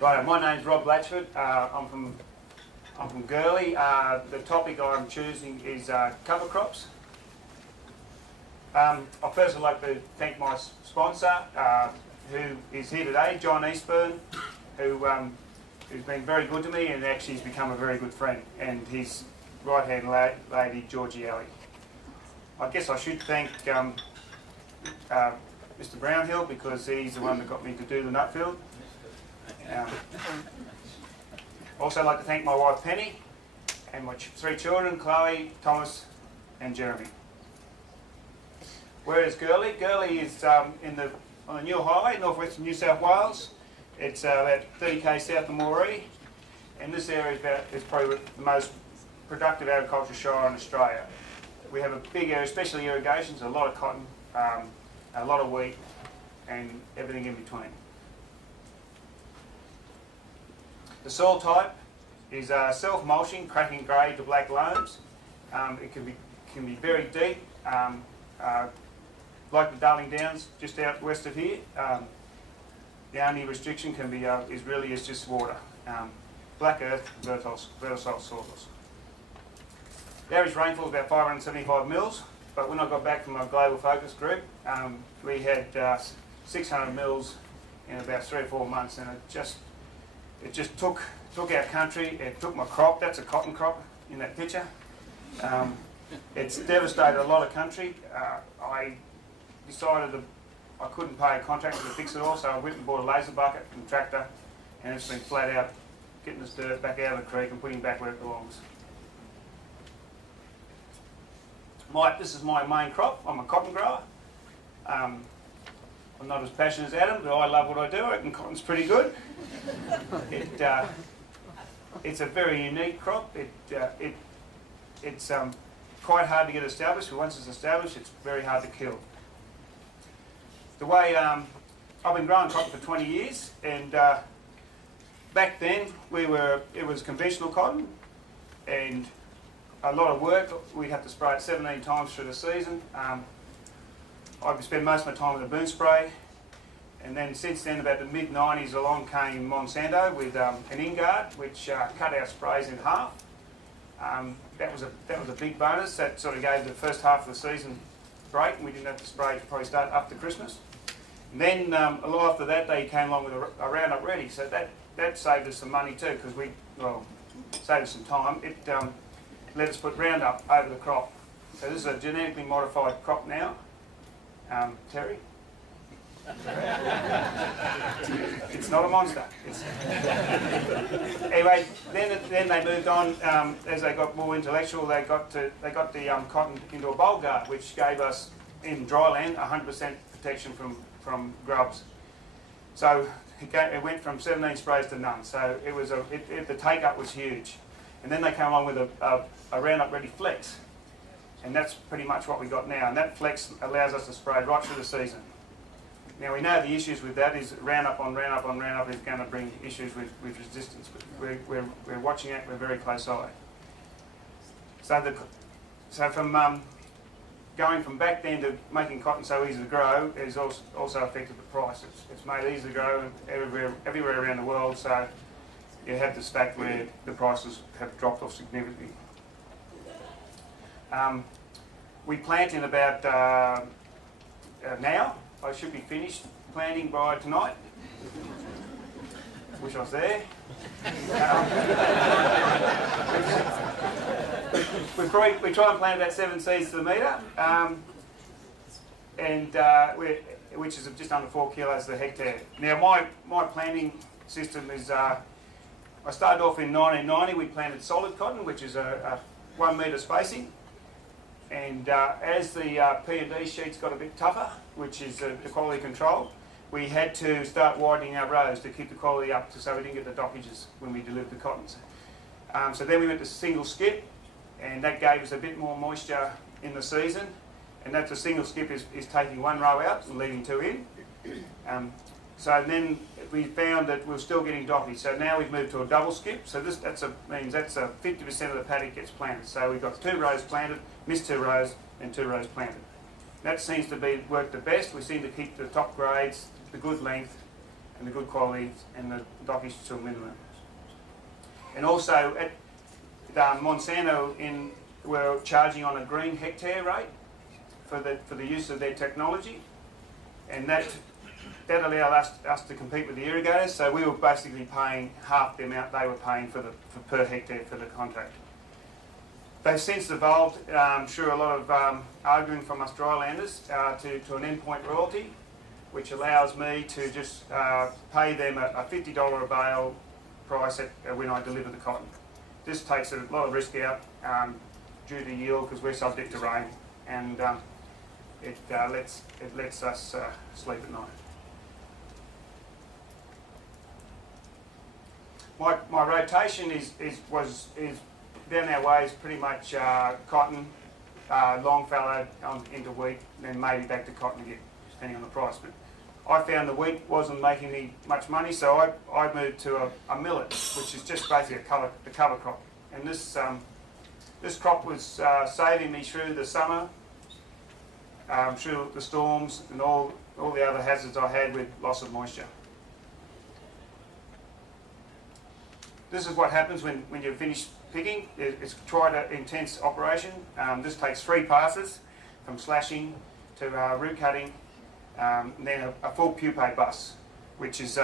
Right, my name's Rob Blatchford. I'm from Gurley. The topic I'm choosing is cover crops. I first would like to thank my sponsor, who is here today, John Eastburn, who's been very good to me and actually has become a very good friend, and his right-hand lady, Georgie Alley. I guess I should thank Mr. Brownhill, because he's the one that got me to do the Nuffield. Also, I'd like to thank my wife Penny and my three children, Chloe, Thomas and Jeremy. Where is Gurley? Gurley is on the New Highway, northwestern New South Wales. It's about 30k south of Moree, and this area is probably the most productive agriculture shire in Australia. We have a big area, especially irrigations, a lot of cotton, a lot of wheat, and everything in between. The soil type is self-mulching, cracking grey to black loams. It can be very deep, like the Darling Downs, just out west of here. The only restriction can be is just water. Black earth, fertile soils. The average rainfall is about 575 mils, but when I got back from my global focus group, we had 600 mils in about 3 or 4 months, and it just took our country. It took my crop. That's a cotton crop in that picture. It's devastated a lot of country. I decided I couldn't pay a contractor to fix it all, so I went and bought a laser bucket and tractor, and it's been flat out getting this dirt back out of the creek and putting it back where it belongs. This is my main crop. I'm a cotton grower. I'm not as passionate as Adam, but I love what I do. I reckon cotton's pretty good. It's a very unique crop. It's quite hard to get established, but once it's established, it's very hard to kill. The way I've been growing cotton for 20 years, and back then it was conventional cotton, and a lot of work. We'd have to spray it 17 times through the season. I would spend most of my time with a boom spray, and then since then, about the mid-90s, along came Monsanto with an InGuard, which cut our sprays in half. That was a big bonus. That sort of gave the first half of the season break, and we didn't have to spray probably start after Christmas. And then a lot after that, they came along with a Roundup Ready, so that saved us some money too, because saved us some time. It let us put Roundup over the crop. So this is a genetically modified crop now. Terry? It's not a monster. Anyway, then they moved on. As they got more intellectual, they got the cotton into a boll guard, which gave us in dry land 100% protection from grubs. So it went from 17 sprays to none. So the take up was huge. And then they came along with a Roundup Ready Flex, and that's pretty much what we got now. And that Flex allows us to spray right through the season. Now we know the issues with that is Roundup on Roundup on Roundup is going to bring issues with resistance, but we're watching it. We're very close eye. So from going from back then to making cotton so easy to grow has also affected the price. It's made easy to grow everywhere around the world. So you have this fact where the prices have dropped off significantly. We plant in about now. I should be finished planting by tonight. Wish I was there. We try and plant about 7 seeds to the metre, which is just under 4 kilos a hectare. Now my planting system is, I started off in 1990, we planted solid cotton, which is a 1 metre spacing. And as the P&D sheets got a bit tougher, which is the quality control, we had to start widening our rows to keep the quality up so we didn't get the dockages when we delivered the cottons. So then we went to single skip, and that gave us a bit more moisture in the season. And that's a single skip is taking 1 row out and leaving 2 in. So then we found that we were still getting dockage. So now we've moved to a double skip. So means that's 50% of the paddock gets planted. So we've got 2 rows planted, missed 2 rows, and 2 rows planted. That seems to work the best. We seem to keep the top grades, the good length, and the good quality and the dockage to a minimum. And also at Monsanto were charging on a green hectare rate for the use of their technology, and that allowed us to compete with the irrigators. So we were basically paying half the amount they were paying for per hectare for the contract. They've since evolved through a lot of arguing from us drylanders to an endpoint royalty, which allows me to just pay them a $50 a bale price when I deliver the cotton. This takes a lot of risk out due to yield because we're subject to rain, and it lets us sleep at night. My rotation is down our way is pretty much cotton, long fallow into wheat, then maybe back to cotton again, depending on the price. But I found the wheat wasn't making me much money, so I moved to a millet, which is just basically a cover crop. And this crop was saving me through the summer, through the storms and all the other hazards I had with loss of moisture. This is what happens when you finish picking. It's quite an intense operation. This takes 3 passes, from slashing to root cutting, and then a full pupae bus, which is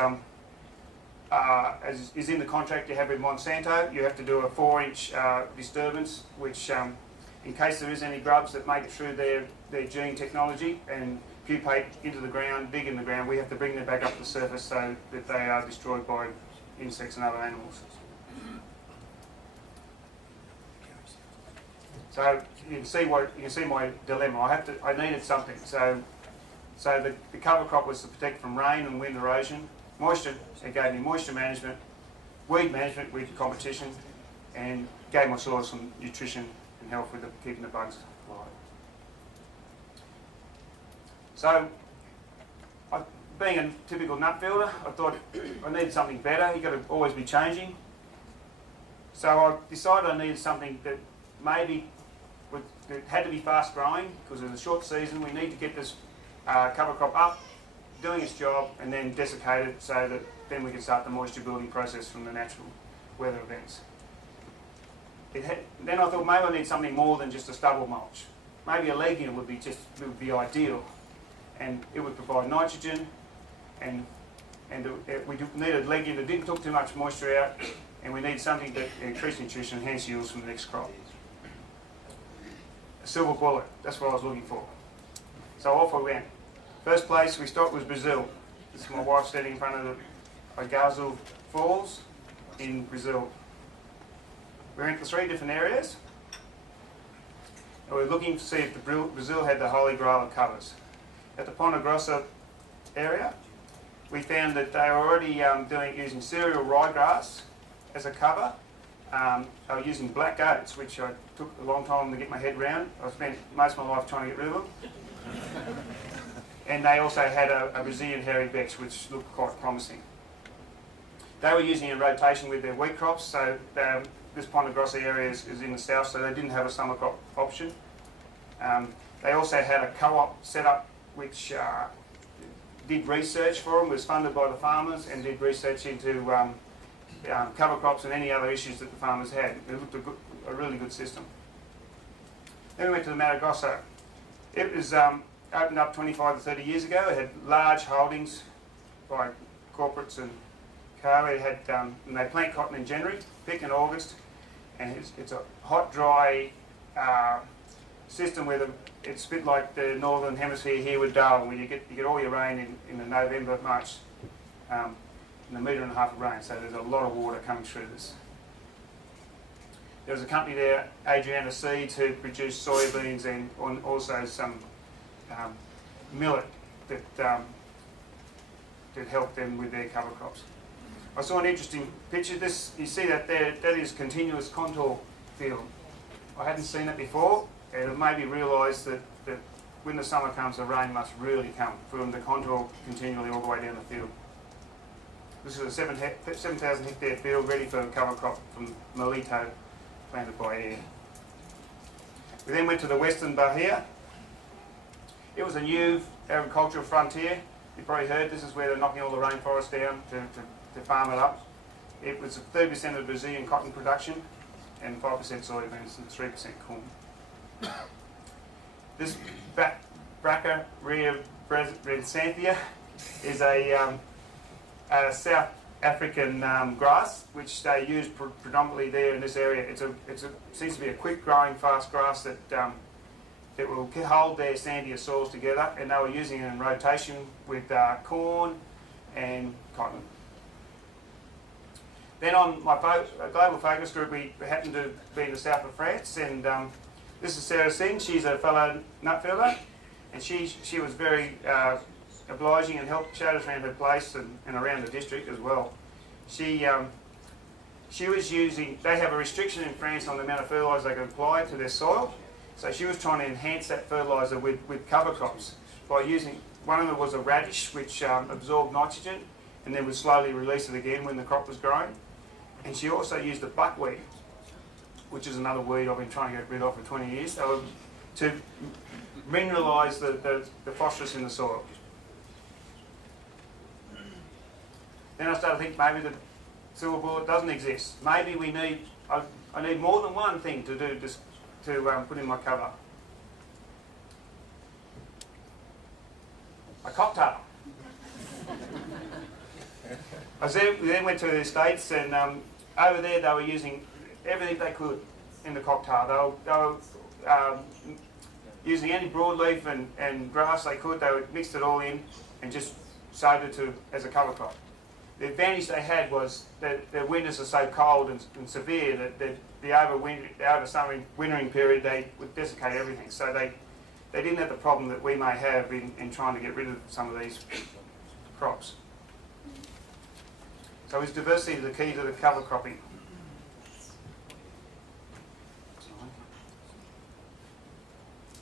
as is in the contract you have with Monsanto. You have to do a 4-inch disturbance, which in case there is any grubs that make it through their gene technology and pupate into the ground, dig in the ground, we have to bring them back up to the surface so that they are destroyed by insects and other animals. So you can see my dilemma. I needed something. So the cover crop was to protect from rain and wind erosion. Moisture, it gave me moisture management, weed management with competition, and gave my soil some nutrition and help with keeping the bugs alive. So, being a typical nut fielder, I thought I needed something better. You've got to always be changing. So I decided I needed something that maybe that had to be fast growing, because in a short season we need to get this cover crop up, doing its job, and then desiccate it so that then we can start the moisture building process from the natural weather events. Then I thought maybe I need something more than just a stubble mulch. Maybe a legume would be ideal, and it would provide nitrogen, and we needed legume that didn't take too much moisture out, and we need something that increased nutrition, hence yields from the next crop. A silver bullet, that's what I was looking for. So off we went. First place we stopped was Brazil. This is my wife standing in front of the Agazu Falls in Brazil. We went to 3 different areas, and we were looking to see if Brazil had the Holy Grail of covers. At the Ponta Grossa area, we found that they were already using cereal ryegrass as a cover. They were using black oats, which I took a long time to get my head around. I spent most of my life trying to get rid of them. And they also had a Brazilian hairy vetch, which looked quite promising. They were using a rotation with their wheat crops, so this Ponta Grossa area is in the south, so they didn't have a summer crop option. They also had a co-op set up which did research for them, was funded by the farmers, and did research into cover crops and any other issues that the farmers had. It looked a really good system. Then we went to the Mato Grosso. It was opened up 25 to 30 years ago. It had large holdings by corporates and co. It had, and they plant cotton in January, pick in August, and it's a hot, dry system where it's a bit like the northern hemisphere here with Darwin, where you get all your rain in the November, March, in a metre and a half of rain. So there's a lot of water coming through this. There was a company there, Adriana Seeds, who produced soybeans and also some millet that helped them with their cover crops. I saw an interesting picture. This, you see that there, that is continuous contour field. I hadn't seen it before, and it made me realise that when the summer comes, the rain must really come from the contour continually all the way down the field. This is a 7,000 hectare field ready for a cover crop from Melito, planted by air. We then went to the Western Bahia. It was a new agricultural frontier. You've probably heard this is where they're knocking all the rainforest down to farm it up. It was 30% of Brazilian cotton production and 5% soybeans and 3% corn. This Braca Rea Recentia is a South African grass which they use predominantly there in this area. It seems to be a quick growing, fast grass that it will hold their sandier soils together, and they were using it in rotation with corn and cotton. Then on my global focus group, we happened to be in the south of France, and this is Sarah Singh. She's a fellow nutfielder, and she was very obliging and showed us around her place and around the district as well. She was using, they have a restriction in France on the amount of fertiliser they can apply to their soil, so she was trying to enhance that fertiliser with cover crops by using, one of them was a radish which absorbed nitrogen and then would slowly release it again when the crop was growing. And she also used a buckwheat, which is another weed I've been trying to get rid of for 20 years, so to mineralise the phosphorus in the soil. Then I started to think maybe the silver bullet doesn't exist. Maybe we need, I need more than one thing to do this, to put in my cover. A cocktail. We then went to the States, and over there they were using everything they could in the cocktail. They were using any broadleaf and grass they could. They mixed it all in and just sowed it as a cover crop. The advantage they had was that their winters are so cold and severe that the over summer wintering period they would desiccate everything. So they didn't have the problem that we may have in trying to get rid of some of these crops. So is diversity the key to the cover cropping?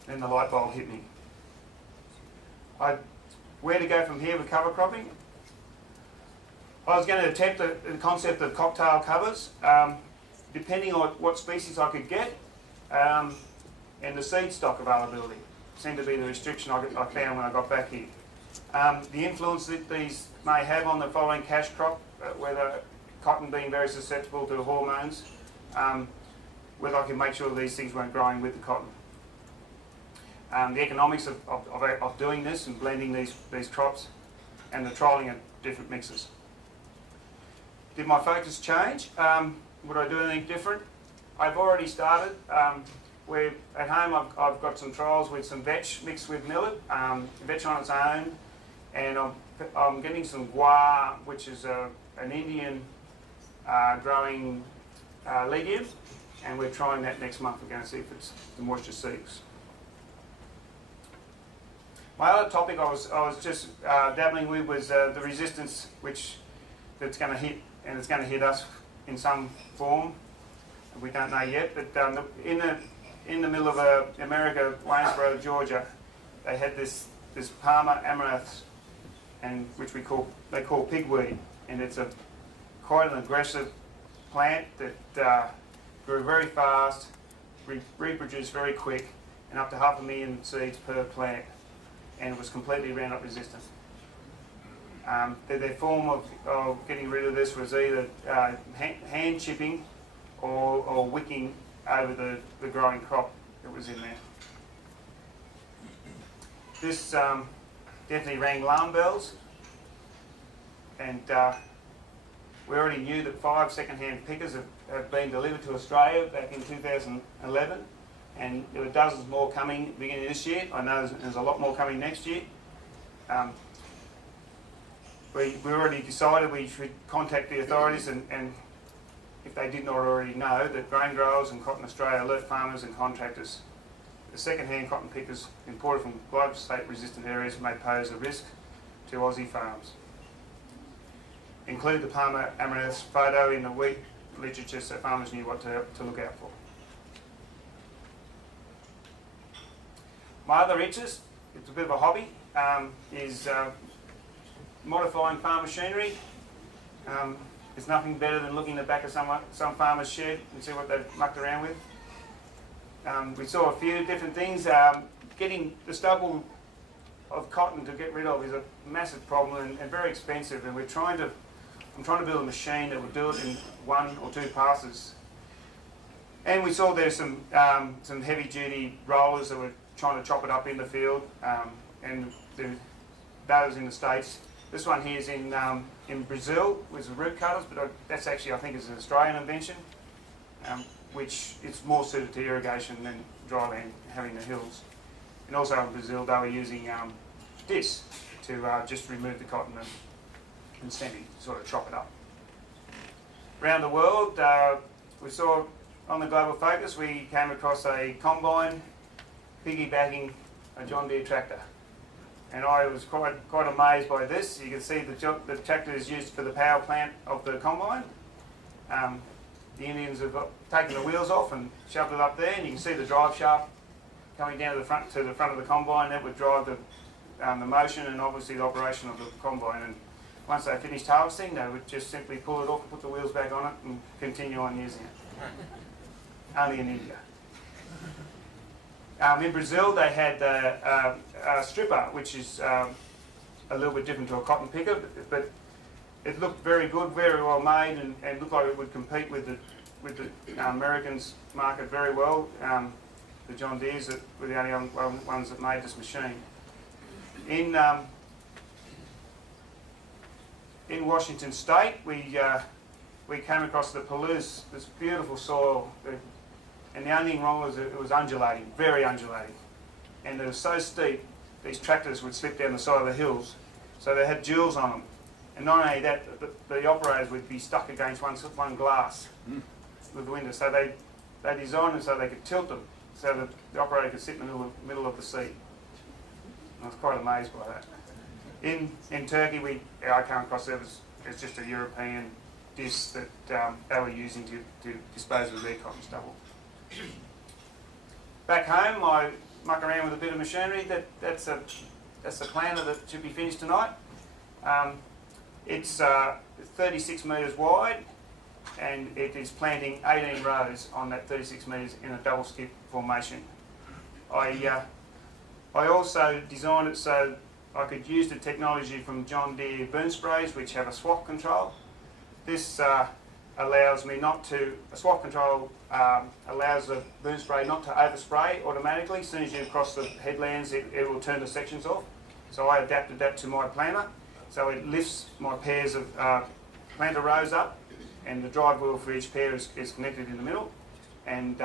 Then the light bulb hit me. Where to go from here with cover cropping? I was going to attempt the concept of cocktail covers, depending on what species I could get, and the seed stock availability seemed to be the restriction I found when I got back here. The influence that these may have on the following cash crop, whether cotton being very susceptible to hormones, whether I can make sure these things weren't growing with the cotton. The economics of doing this and blending these crops, and the trialling of different mixes. Did my focus change? Would I do anything different? I've already started. Where at home I've got some trials with some vetch mixed with millet, vetch on its own, and I'm getting some guar, which is an Indian growing legume, and we're trying that next month. We're going to see if the moisture seeks. My other topic I was just dabbling with was the resistance that's going to hit, and it's going to hit us in some form. We don't know yet, but in the middle of America, Waynesboro, Georgia, they had this Palmer amaranth, and which they call pigweed, and it's quite an aggressive plant that grew very fast, reproduced very quick, and up to 500,000 seeds per plant, and it was completely Roundup resistant. Their form of getting rid of this was either hand chipping or wicking over the growing crop that was in there. This definitely rang alarm bells, and we already knew that 5 second-hand pickers have been delivered to Australia back in 2011, and there were dozens more coming beginning of this year. I know there's a lot more coming next year. We already decided we should contact the authorities, and if they did not already know, that grain growers and Cotton Australia alert farmers and contractors. The second-hand cotton pickers imported from glyphosate-resistant areas may pose a risk to Aussie farms. Include the Palmer amaranth photo in the wheat literature so farmers knew what to look out for. My other interest, it's a bit of a hobby, is modifying farm machinery. There's nothing better than looking at the back of some farmer's shed and see what they've mucked around with. We saw a few different things. Getting the stubble of cotton to get rid of is a massive problem and very expensive, and I'm trying to build a machine that will do it in 1 or 2 passes. And we saw there's some heavy duty rollers that were trying to chop it up in the field, and those in the States. This one here is in Brazil with the root cutters, but that's actually, I think, is an Australian invention, which is more suited to irrigation than dry land, having the hills. And also in Brazil, they were using discs to just remove the cotton and sort of chop it up. Around the world, we saw on the Global Focus, we came across a combine piggybacking a John Deere tractor. And I was quite amazed by this. You can see the tractor is used for the power plant of the combine. The Indians have taken the wheels off and shoved it up there, and you can see the drive shaft coming down to the front of the combine. That would drive the motion and obviously the operation of the combine. And once they finished harvesting, they would just simply pull it off, put the wheels back on it, and continue on using it. Only in India. In Brazil, they had a stripper, which is a little bit different to a cotton picker, but it looked very good, very well made, and looked like it would compete with the Americans' market very well. The John Deeres were the only ones that made this machine. In Washington State, we came across the Palouse, this beautiful soil. And the only thing wrong was it was undulating, very undulating. And it was so steep, these tractors would slip down the side of the hills. So they had jewels on them. And not only that, the operators would be stuck against one glass with the window. So they designed them so they could tilt them, so that the operator could sit in the middle of the seat. I was quite amazed by that. In Turkey, I came across it's just a European disc that they were using to dispose of their cotton stubble. Back home, I muck around with a bit of machinery. That's the planter that should be finished tonight. It's 36 metres wide, and it is planting 18 rows on that 36 metres in a double skip formation. I also designed it so I could use the technology from John Deere boom sprays, which have a swap control. This allows me not to, a swap control allows the boom spray not to overspray automatically. As soon as you cross the headlands, it will turn the sections off. So I adapted that to my planter. So it lifts my pairs of planter rows up, and the drive wheel for each pair is connected in the middle. And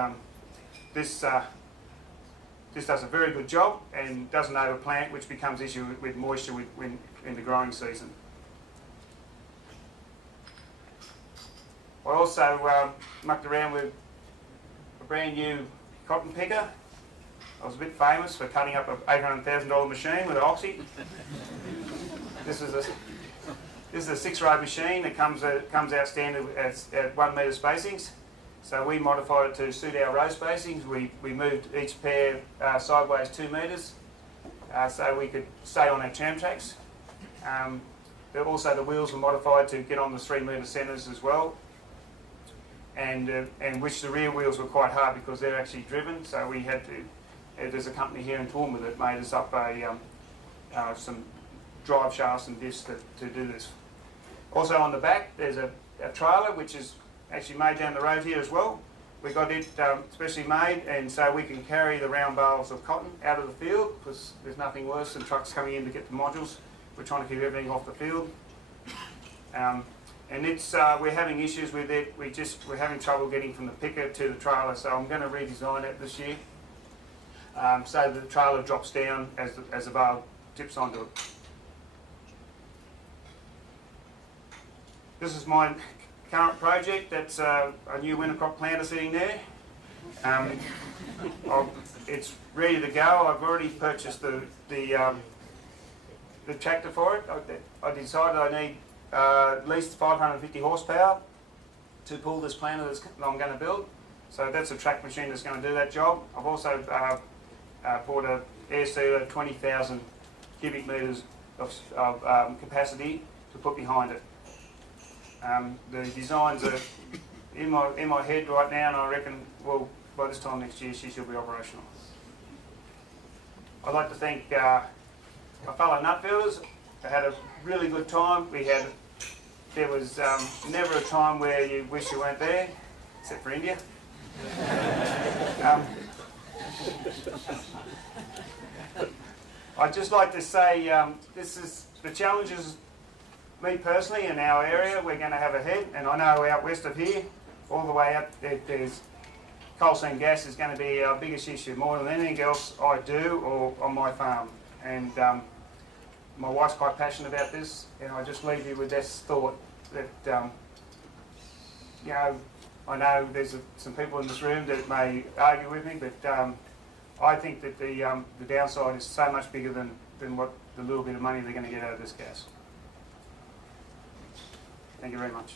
this does a very good job and doesn't overplant, which becomes issue with moisture in the growing season. I also mucked around with a brand new cotton picker. I was a bit famous for cutting up an $800,000 machine with an oxy. This is a 6-row machine that comes out standard at 1 metre spacings. So we modified it to suit our row spacings. We moved each pair sideways 2 metres so we could stay on our tram tracks. Also the wheels were modified to get on the 3 metre centres as well. And which the rear wheels were quite hard because they're actually driven. So we had to, there's a company here in Toowoomba that made us up some drive shafts and discs to do this. Also on the back there's a trailer which is actually made down the road here as well. We got it specially made, and so we can carry the round bales of cotton out of the field, because there's nothing worse than trucks coming in to get the modules. We're trying to keep everything off the field. And it's we're having issues with it. We're having trouble getting from the picker to the trailer, so I'm going to redesign it this year, so the trailer drops down as the bale tips onto it. This is my current project. That's a new winter crop planter sitting there. It's ready to go. I've already purchased the tractor for it. I decided I need at least 550 horsepower to pull this planter that I'm going to build. So that's a track machine that's going to do that job. I've also bought an air sealer, 20,000 cubic metres of capacity to put behind it. The designs are in my head right now, and I reckon, well, by this time next year she should be operational. I'd like to thank my fellow nutfielders. I had a really good time. There was never a time where you wish you weren't there, except for India. I'd just like to say this is the challenges, me personally, in our area, we're going to have ahead, and I know out west of here, all the way up, there's coal seam gas is going to be our biggest issue, more than anything else I do or on my farm. And my wife's quite passionate about this, and I just leave you with this thought that, you know, I know there's some people in this room that may argue with me, but I think that the downside is so much bigger than what the little bit of money they're going to get out of this gas. Thank you very much.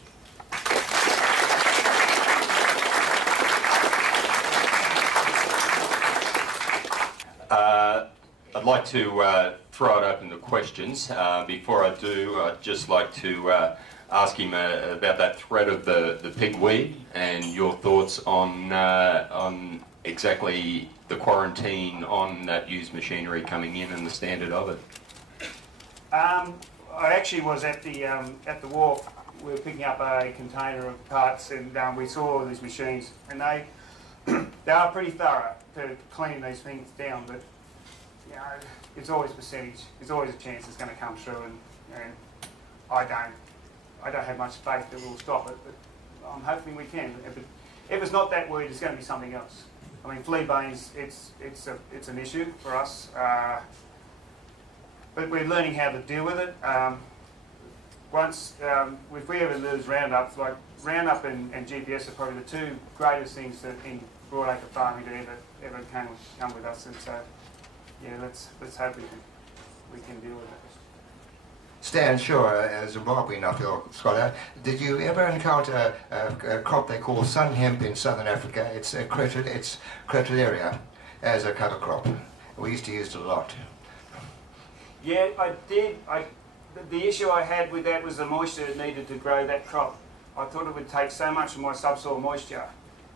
I'd like to throw it open to questions. Before I do, I'd just like to ask him about that threat of the pigweed and your thoughts on exactly the quarantine on that used machinery coming in and the standard of it. I actually was at the wharf. We were picking up a container of parts, and we saw all these machines, and they are pretty thorough to clean these things down. But you know, it's always a percentage. There's always a chance it's going to come through, and I don't have much faith that we'll stop it. But I'm hoping we can. If it's not that weed, it's going to be something else. I mean, flea banes, it's an issue for us, but we're learning how to deal with it. If we ever lose Roundup, like Roundup and GPS are probably the two greatest things that in broadacre farming to ever come with us. And so, yeah, let's hope we can deal with it. Stan, sure, as a Zimbabwe Nuffield scholar, did you ever encounter a crop they call sun hemp in southern Africa? It's Crotalaria as a cover crop. We used to use it a lot. Yeah, I did. The issue I had with that was the moisture needed to grow that crop. I thought it would take so much of my subsoil moisture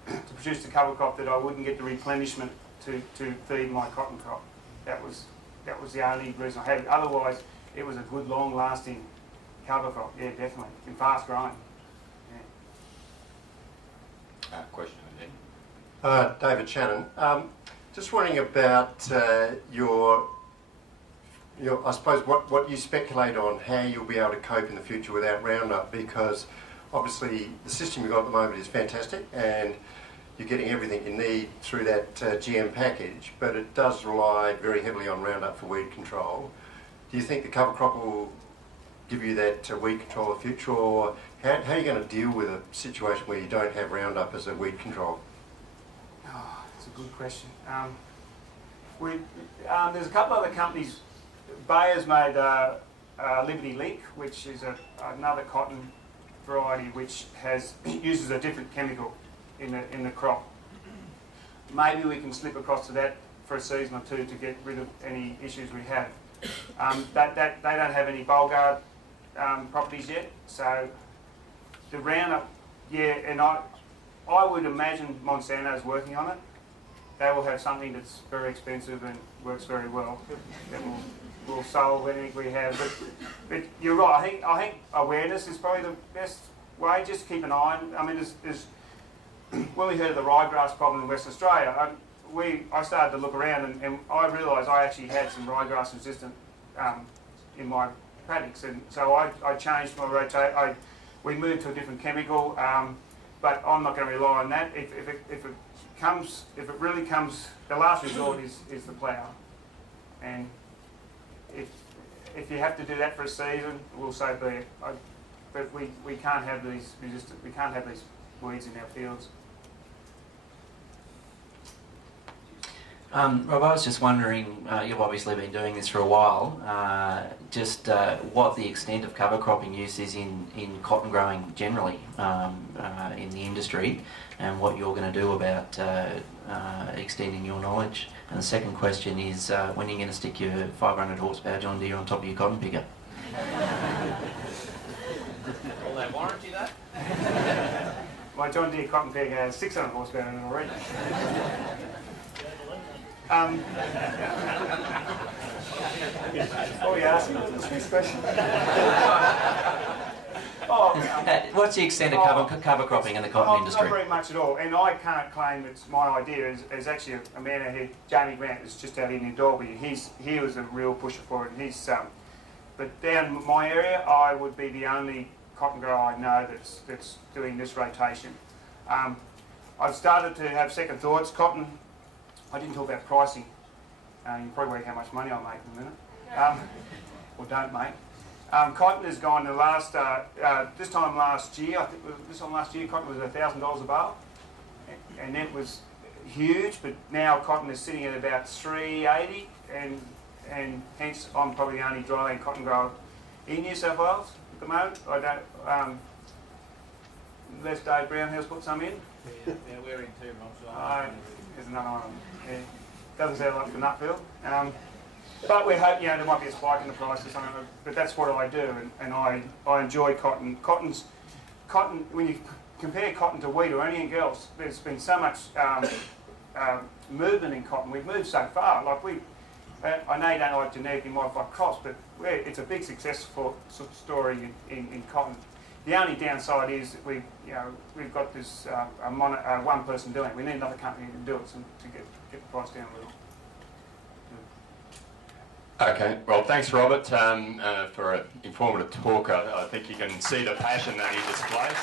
to produce the cover crop that I wouldn't get the replenishment to feed my cotton crop. That was the only reason I had it. Otherwise, it was a good, long-lasting cover crop. Yeah, definitely, and fast growing. Yeah. Question again. David Shannon. Just wondering about your I suppose what you speculate on how you'll be able to cope in the future without Roundup, because obviously the system you've got at the moment is fantastic and you're getting everything you need through that GM package, but it does rely very heavily on Roundup for weed control. Do you think the cover crop will give you that weed control in the future, or how are you going to deal with a situation where you don't have Roundup as a weed control? Oh, that's a good question. There's a couple other companies. Bayer's made Liberty Link, which is another cotton variety which uses a different chemical in the crop. Maybe we can slip across to that for a season or two to get rid of any issues we have. They don't have any Bulgard properties yet, so the Roundup, yeah, and I would imagine Monsanto's working on it. They will have something that's very expensive and works very well that will solve anything we have. But you're right. I think awareness is probably the best way. Just keep an eye on. I mean, there's when we heard of the ryegrass problem in Western Australia, I started to look around and I realised I actually had some ryegrass resistant in my paddocks, and so I changed my rotate. We moved to a different chemical, but I'm not going to rely on that. If it really comes, the last resort is the plough, and if you have to do that for a season, we'll so be it. But we can't have these weeds in our fields. Rob, I was just wondering, you've obviously been doing this for a while, what the extent of cover cropping use is in cotton growing generally in the industry, and what you're going to do about extending your knowledge. And the second question is, when are you going to stick your 500 horsepower John Deere on top of your cotton picker? Will they warranty that? My John Deere cotton picker has 600 horsepower in it already. Oh, you asked me the next question. What's the extent of cover cropping in the cotton industry? Not very much at all, and I can't claim it's my idea. There's actually a man out here, Jamie Grant, that's just out in Dolby. He was a real pusher for it, and but down my area, I would be the only cotton grower I know that's doing this rotation. I've started to have second thoughts. Cotton, I didn't talk about pricing. You can probably work how much money I'll make in a minute, or don't make. Cotton has gone the last, this time last year, I think cotton was $1,000 a bale, and that was huge, but now cotton is sitting at about $380, and hence I'm probably the only dryland cotton grower in New South Wales at the moment. I don't, unless Dave Brown has put some in. Yeah, we're in too, Rob. There's another one. Yeah. Doesn't sound like the Nuffield. But we hope, there might be a spike in the price or something, but that's what I do, and I enjoy cotton. Cotton, when you compare cotton to wheat or anything else, there's been so much movement in cotton. We've moved so far. Like I know you don't like genetically modified crops, but it's a big successful story in cotton. The only downside is that we've got this one person doing it. We need another company to do it to get the price down a little. Okay, well, thanks, Robert, for an informative talk. I think you can see the passion that he displays.